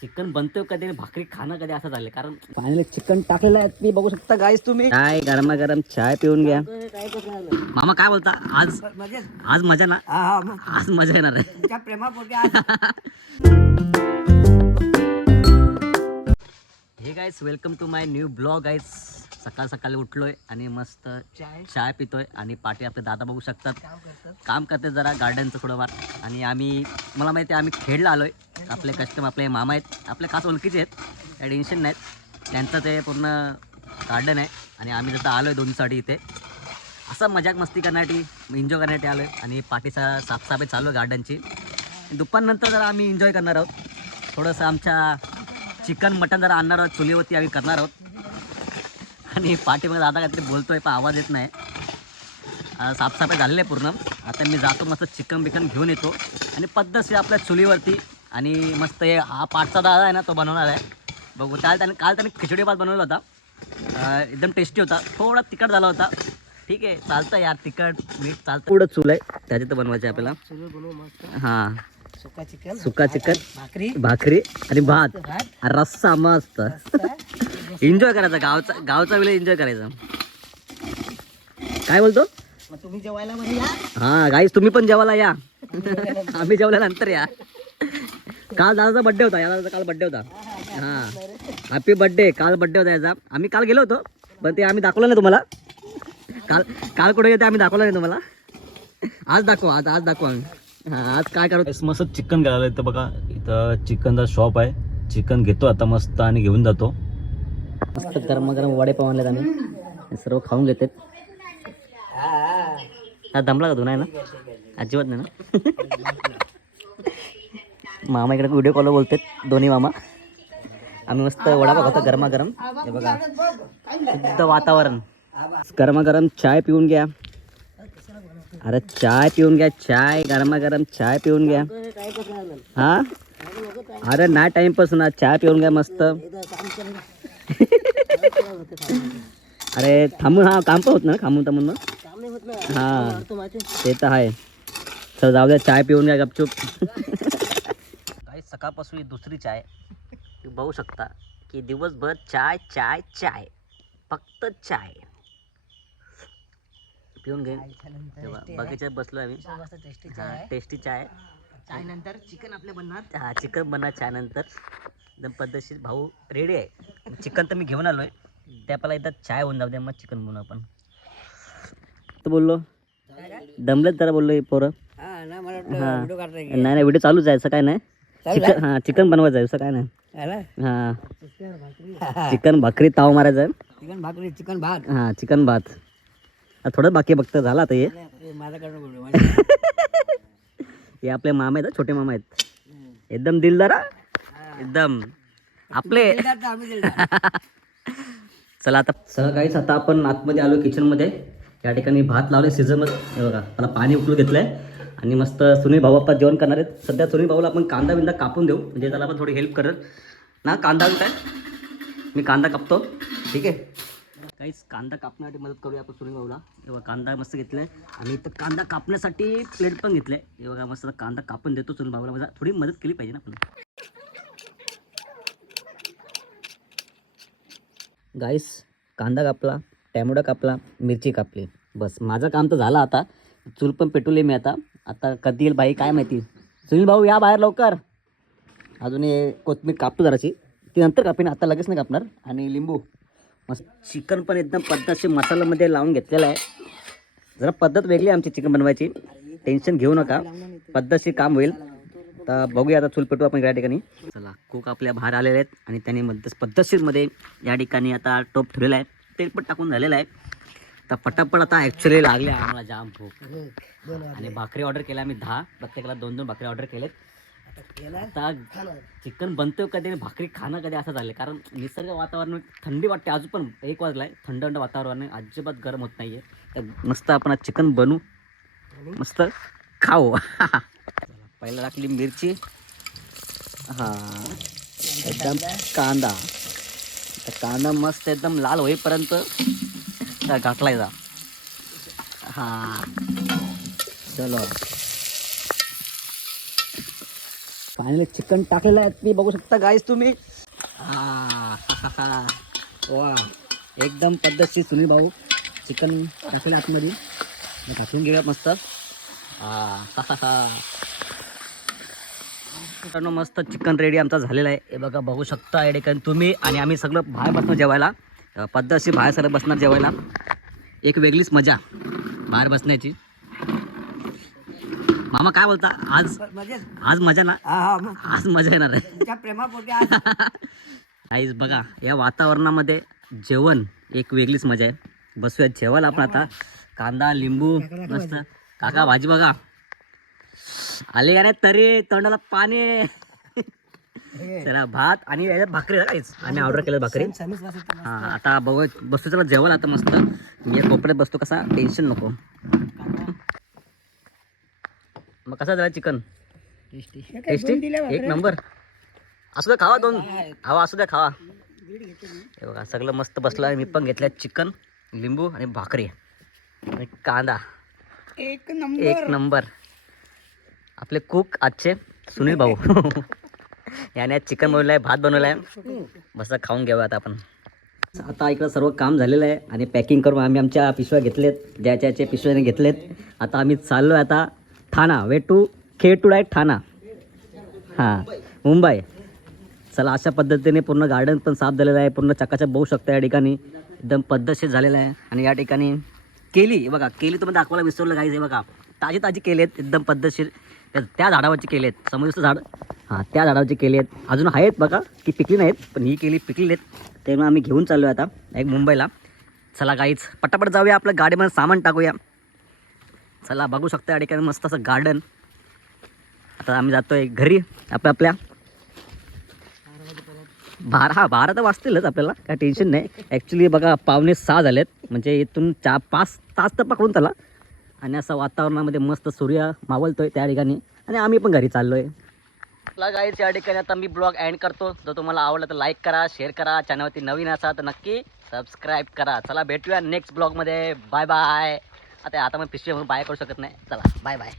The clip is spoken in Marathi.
चिकन बनतोय कधी आणि भाकरी खाणं कधी असं झालं, कारण फायनली चिकन टाकलेलं आहे तुम्ही बघू शकता गाईस तुम्ही. चाय गरमागरम चाय पिऊन घ्या. मामा काय बोलता आज? आज मजा ना? आज मजा येणार आहे. Hey guys welcome to my new blog guys. सकाळ सकाळी उठलोय आणि मस्त चाय पितोय आणि पाठी आपले दादा बघू शकतात काम करते जरा गार्डनचं थोडंफार. आणि मला माहिती आहे आम्ही खेडला आलोय. आपले कस्टमर आपले मामा आहेत, आपले खास ओळखीचे आहेत, काही टेन्शन नाहीत. त्यांचं ते पूर्ण गार्डन आहे आणि आम्ही जसं आलोय 2 दिवसासाठी इथे असं मजाक मस्ती करण्यासाठी एन्जॉय करण्यासाठी आलोय. आणि पाठीचा साफसफाई चालू आहे गार्डनची. दुपारनंतर जरा आम्ही एन्जॉय करणार आहोत. थोडंसं आमच्या चिकन मटन जरा आणणार आहोत, चुलीवरती आम्ही करणार आहोत. आणि पाठीमध्ये दादा काहीतरी बोलतोय पण आवाज येत नाही. साफसफाई झालेली आहे पूर्ण. आता मी जातो मस्त चिकन बिकन घेऊन येतो आणि पद्धतशीर आपल्या चुलीवरती. आणि मस्त हा पाठचा दादा आहे ना तो बनवणार आहे बघू. काल त्याने खिचडी भात बनवला होता, एकदम टेस्टी होता. थोडा तिखट झाला होता, ठीक आहे चालतं यार, तिखट मीठ चालतं. पुढं चूल आहे त्याच्यात बनवायचं आहे आपल्याला. हां सुका चिकन भाकरी आणि भात रस्सा मस्त एन्जॉय करायचा. गावचा वेळ एन्जॉय करायचा. काय बोलतो तुम्ही जेवायला या. हा गाईस तुम्ही पण जेवायला या. आम्ही जेवल्यानंतर या. काल दादाचा बड्डे होता, या दादाचा काल बड्डे होता. हां हॅपी बड्डे. काल बड्डे होता याचा. आम्ही काल गेलो होतो पण ते आम्ही दाखवलं नाही तुम्हाला. काल कुठे येते आम्ही दाखवलं नाही तुम्हाला. आज दाखवू आज दाखवू आम्ही. हां आज काय करू मस्त चिकन घ्यायला. इथं बघा इथं चिकनचा शॉप आहे. चिकन घेतो आता मस्त आणि घेऊन जातो. मस्त गरम वडे पाव आणलेत आम्ही, सर्व खाऊन घेतात. हा दमला का तू? नाही ना अजिबात नाही ना. मामा इकडे व्हिडिओ कॉलवर बोलतात दोन्ही मामा. आम्ही मस्त वडापाव खातो गरमागरम. हे बघा शुद्ध वातावरण. गरमागरम चाय पिऊन घ्या. अरे चाय पिऊन घ्या, चाय गरमागरम चाय पिऊन घ्या. हा अरे नाही टाइमपास ना, चाय पिऊन घ्या मस्त. अरे थांबून हा काम पण होत ना, थांबून मग हा ते तर आहे. चल जाऊ द्या, चाय पिऊन घ्या गपचूप. काही सकाळपासून ही दुसरी चाय बघू शकता की दिवसभर चाय चाय चाय फक्त चाय पिऊन घे. बगीच्यात बसलो आम्ही. टेस्टी चाय. चाय नंतर चिकन आपले बनणार. हा चिकन बनणार चाय नंतर. एकदम पद्धतशीर भाऊ रेडी आहे. चिकन तर मी घेऊन आलोय, त्या पहिला एकदा चाय होऊन जाऊ दे मग चिकन बनवू आपण. तर बोललो दमलेत जरा बोललो पोरं. हां नाही व्हिडिओ चालूच आहे असं काय नाही. चिकन हां चिकन बनवायचं आहे असं काय नाही. हां चिकन भाकरी ताव मारायचं आहे. चिकन भाकरी चिकन भात. हां चिकन भात थोडं बाकी बघतं झालं आता. हे हे आपले मामा आहेत, छोटे मामा आहेत, एकदम दिलदार एकदम आपले. चला आता काहीच आता आपण आतमध्ये आलो किचनमध्ये. या ठिकाणी भात लावले सीझनमध्ये. बघा मला पाणी उकळून घेतलंय आणि मस्त सुनील भाऊ आपण जेवण करणार आहेत. सध्या सुनील भाऊला आपण कांदा बिंदा कापून देऊ, म्हणजे त्याला पण थोडी हेल्प करत ना. कांदा काय मी कांदा कापतो, ठीक आहे. काहीच कांदा कापण्यासाठी मदत करूया आपण सुनील भाऊला. हे बघा कांदा मस्त घेतलाय आणि इथं कांदा कापण्यासाठी प्लेट पण घेतलंय. हे बघा मस्त कांदा कापून देतो सुनील भाऊला. माझा थोडी मदत केली पाहिजे ना आपण. गाईस कांदा कापला, टॅमॅटो कापला, मिरची कापली, बस माझं काम तर झालं. आता चूल पण पेटवली मी. आता कधी येईल बाई काय माहिती. सुनील भाऊ या बाहेर लवकर. अजून हे कोथिंबीर कापतो जराशी, ती नंतर कापेन, आता लगेच नाही कापणार. आणि लिंबू मस्त. चिकन पण एकदम पद्धतशीर मसाल्यामध्ये लावून घेतलेलं आहे. जरा पद्धत वेगळी आमची चिकन बनवायची, टेन्शन घेऊ नका, पद्धतशीर काम होईल. तर बघूया आता चूल पेटू आपण या ठिकाणी. चला कुक आपल्या बाहेर आलेले आहेत आणि त्यांनी पद्धतशीरमध्ये या ठिकाणी आता टोप ठेवलेला आहे. तेल पण टाकून झालेलं आहे. तर पटापट आता ॲक्च्युली लागले आम्हाला जाम भूक. आणि भाकरी ऑर्डर केल्या आम्ही 10, प्रत्येकाला 2-2 भाकरी ऑर्डर केलेत. आता चिकन बनतोय कधी आणि भाकरी खाणं कधी असं झालं, कारण निसर्ग वातावरण थंडी वाटते. अजून पण 1 वाजला आहे, थंड वातावरण आहे, अजिबात गरम होत नाही आहे. तर मस्त आपण आज चिकन बनवू, मस्त खाऊ. पहिला टाकली मिरची, हां एकदम कांदा. तर कांदा मस्त एकदम लाल होईपर्यंत घातलायचा. हां चलो फायनली चिकन टाकलेलं आहे मी बघू शकता गाईस तुम्ही. वा एकदम पद्धतशीर सुनील भाऊ चिकन टाकलेलं आतमध्ये. घासून घेऊया मस्त. मित्रांनो मस्त चिकन रेडी आमचा झालेला आहे. हे बघा बघू शकता या ठिकाणी तुम्ही. आणि आम्ही सगळं बाहेर बसणार जेवायला. पद्धतशीर बाहेर सगळं बसणार जेवायला. एक वेगळीच मजा बाहेर बसण्याची. मामा काय बोलता आज? आज मजा ना? आज मजा येणार आहे. आईज बघा या वातावरणामध्ये जेवण एक वेगळीच मजा आहे. बसूया जेवायला आपण आता. कांदा लिंबू मस्त. काका भाजी बघा आले का नाही तरी तोंडाला पाणी. चला भात आणि याच्यात भाकरी काहीच आम्ही ऑर्डर केलं भाकरी. हां आता बसतो चला जेवायला आता मस्त. मी कोपऱ्यात बसतो कसा टेन्शन नको. मग कसा झाला चिकन? टेस्टी एक नंबर. असू द्या खावा दोन. हवा असू द्या खावा. हे बघा सगळं मस्त बसलं. मी पण घेतलं चिकन लिंबू आणि भाकरी आणि कांदा. एक नंबर. आपले कुक आजचे सुनील भाऊ याने आज चिकन बनवलं आहे भात बनवला आहे. बस खाऊन घ्यावं आता आपण. आता इकडं सर्व काम झालेलं आहे आणि पॅकिंग करून आम्ही आमच्या पिशव्या घेतलेत. ज्याचे पिशव्याने घेतलेत. आता आम्ही चाललो आहे आता ठाणा. वे टू खेड डायरेक्ट ठाणा. हां मुंबई. चला अशा पद्धतीने पूर्ण गार्डन पण साफ झालेलं आहे. पूर्ण चकाचक बघू शकता या ठिकाणी. एकदम पद्धतशीर झालेलं आहे. आणि या ठिकाणी केली बघा केली तुम्ही दाखवायला विसरलं काहीच आहे बघा. ताजी ताजी केली आहेत एकदम पद्धतशीर. त्या झाडावरची केली आहेत. समोरचं झाड हां त्या झाडावरची केली आहेत. अजून आहेत बघा की पिकली नाहीत पण ही केली पिकलेली आहेत. त्यामुळे आम्ही घेऊन चाललो आहे आता एक मुंबईला. चला गाईच पटापट जाऊया आपल्या गाडीमध्ये सामान टाकूया. चला बघू शकता या ठिकाणी मस्त असं गार्डन. आता आम्ही जातो आहे घरी आपल्या. 12 तर वाजतीलच आपल्याला काय टेन्शन नाही. ॲक्च्युली बघा 5:45 झालेत. म्हणजे इथून 4-5 तास तर पकडून त्याला. आणि असं वातावरणामध्ये मस्त सूर्य मावळतोय त्या ठिकाणी. आणि आम्ही पण घरी चाललो आहे. चला गाईज या ठिकाणी आता मी ब्लॉग एंड करतो. जर तुम्हाला आवडलं तर लाईक करा शेअर करा. चॅनलवरती नवीन असा तर नक्की सबस्क्राईब करा. चला भेटूया नेक्स्ट ब्लॉगमध्ये. Bye bye. आता मग पिशवी म्हणून बाय करू शकत नाही. चला बाय बाय.